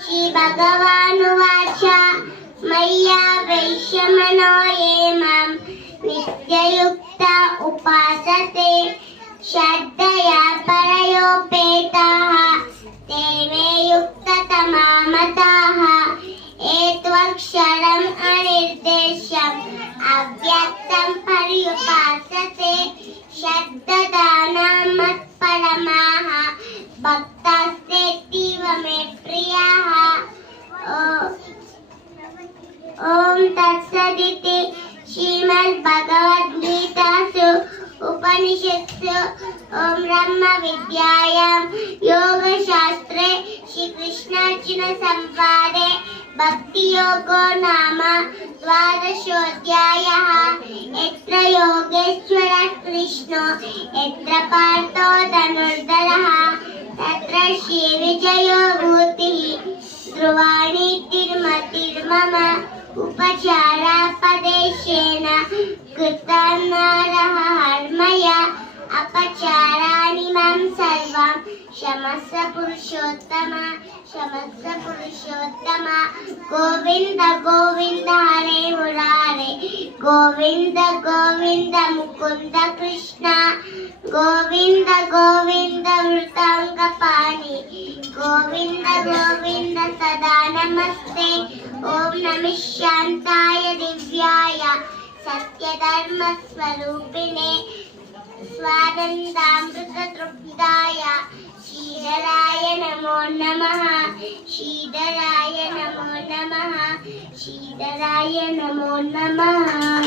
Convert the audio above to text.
श्रीभगवानुवाच मय्या वैश्यमनो ये मां नित्ययुक्ता उपासते श्रद्धया परयोपेताः ते मे युक्ततमा मताः एत्वक्षरम् अनिर्देश्यम् अव्यक्तं पर्युपासते श्रद्धदानं मत्परमाः भक्तास्तेतीव मे प्रियाः। ओम तत्सदिति श्रीमद्भगवद्गीतासु उपनिषत्सु ओम ब्रह्म विद्यायां योगशास्त्रे श्रीकृष्णार्जुन संवादे भक्ति योगो नाम द्वादशोऽध्यायः। यत्र योगेश्वरः कृष्णो यत्र पार्थो धनुर्धरः तत्र श्रीविजयो भूतिः ध्रुवाणीतिर्मतिर्मम उपचारापदेशेन कृतान्नारः हर्मया अपचाराणि मां सर्वं क्षमस्व पुरुषोत्तम गोविन्द गोविन्द हरे मुरारे गोविन्द गोविन्द मुकुन्द कृष्ण गोविन्द गोविन्द वृताङ्गपाणि गोविन्द गोविन्द सदा नमस्ते। ओम नमः शान्ताय दिव्याय सत्यधर्मस्वरूपिणे स्वानन्दामृततृप्ताय श्रीधराय नमो नमः श्रीधराय नमो नमः श्रीधराय नमो नमः।